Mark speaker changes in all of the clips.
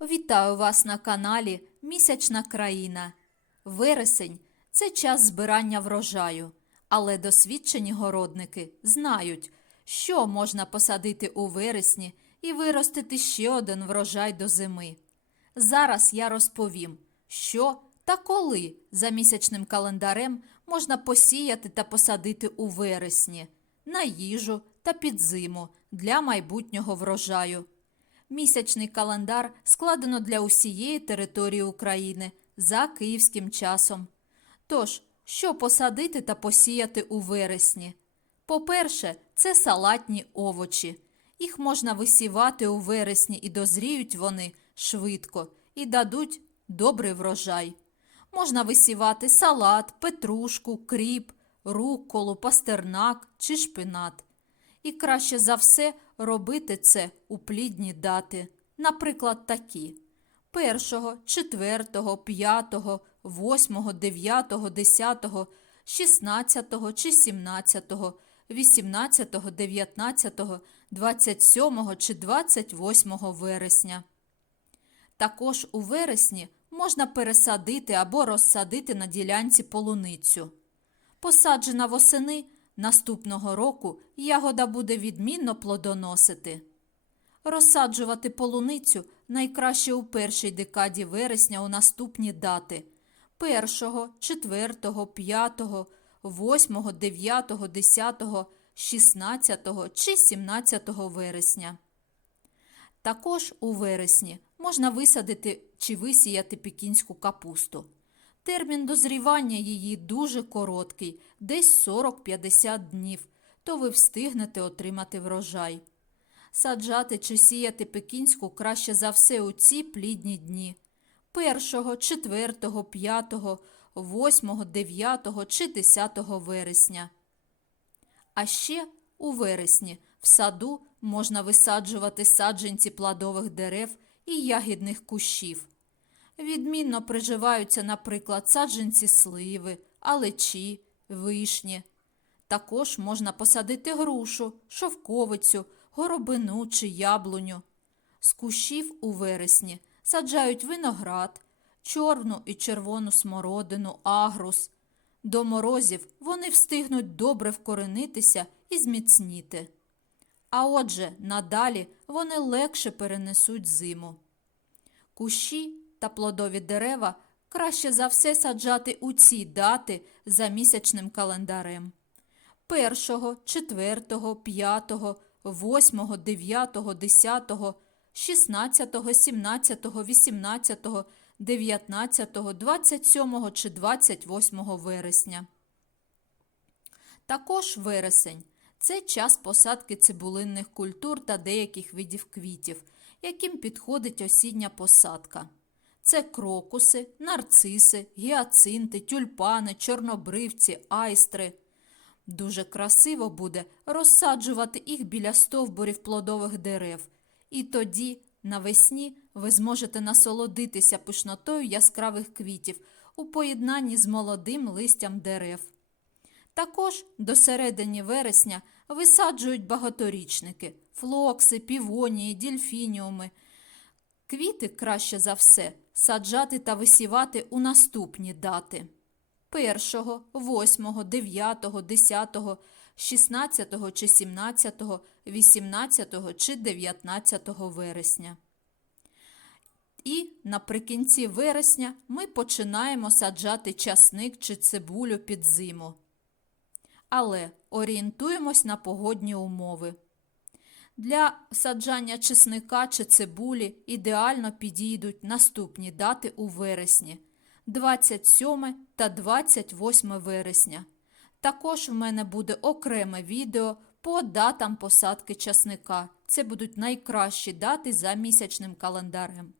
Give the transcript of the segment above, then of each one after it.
Speaker 1: Вітаю вас на каналі Місячна країна. Вересень це час збирання врожаю, але досвідчені городники знають, що можна посадити у вересні і виростити ще один врожай до зими. Зараз я розповім, що та коли за місячним календарем можна посіяти та посадити у вересні на їжу та під зиму для майбутнього врожаю. Місячний календар складено для усієї території України за київським часом. Тож, що посадити та посіяти у вересні? По-перше, це салатні овочі. Їх можна висівати у вересні і дозріють вони швидко і дадуть добрий врожай. Можна висівати салат, петрушку, кріп, рукколу, пастернак чи шпинат. І краще за все робити це у плідні дати, наприклад, такі: 1, 4, 5, 8, 9, 10, 16 чи 17, 18, 19, 27 чи 28 вересня. Також у вересні можна пересадити або розсадити на ділянці полуницю. Посаджена восени, наступного року ягода буде відмінно плодоносити. Розсаджувати полуницю найкраще у першій декаді вересня у наступні дати 1, 4, 5, 8, 9, 10, 16 чи 17 вересня. Також у вересні можна висадити чи висіяти пекінську капусту. Термін дозрівання її дуже короткий, десь 40-50 днів, то ви встигнете отримати врожай. Саджати чи сіяти пекінську краще за все у ці плідні дні 1, 4, 5, 8, 9 чи 10 вересня. А ще у вересні в саду можна висаджувати саджанці плодових дерев і ягідних кущів. Відмінно приживаються, наприклад, саджанці сливи, алечі, вишні. Також можна посадити грушу, шовковицю, горобину чи яблуню. З кущів у вересні саджають виноград, чорну і червону смородину, агрус. До морозів вони встигнуть добре вкоренитися і зміцніти. А отже, надалі вони легше перенесуть зиму. Кущі та плодові дерева краще за все саджати у ці дати за місячним календарем. 1, 4, 5, 8, 9, 10, 16, 17, 18, 19, 27 чи 28 вересня. Також вересень це час посадки цибулинних культур та деяких видів квітів, яким підходить осіння посадка. Це крокуси, нарциси, гіацинти, тюльпани, чорнобривці, айстри. Дуже красиво буде розсаджувати їх біля стовбурів плодових дерев. І тоді, навесні, ви зможете насолодитися пишнотою яскравих квітів у поєднанні з молодим листям дерев. Також до середини вересня висаджують багаторічники, флокси, півонії, дільфініуми. Квіти краще за все саджати та висівати у наступні дати 1, 8, 9, 10, 16 чи 17, 18 чи 19 вересня. І наприкінці вересня ми починаємо саджати часник чи цибулю під зиму. Але орієнтуємось на погодні умови. Для саджання чесника чи цибулі ідеально підійдуть наступні дати у вересні 27 та 28 вересня. Також в мене буде окреме відео по датам посадки часника. Це будуть найкращі дати за місячним календарем.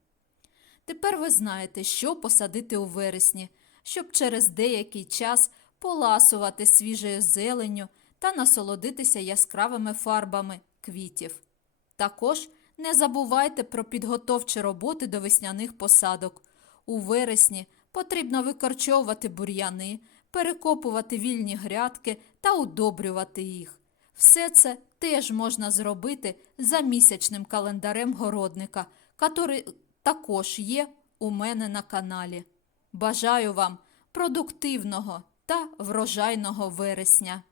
Speaker 1: Тепер ви знаєте, що посадити у вересні, щоб через деякий час поласувати свіжою зеленню та насолодитися яскравими фарбами квітів. Також не забувайте про підготовчі роботи до весняних посадок. У вересні потрібно викорчовувати бур'яни, перекопувати вільні грядки та удобрювати їх. Все це теж можна зробити за місячним календарем городника, который- також є у мене на каналі. Бажаю вам продуктивного та врожайного вересня!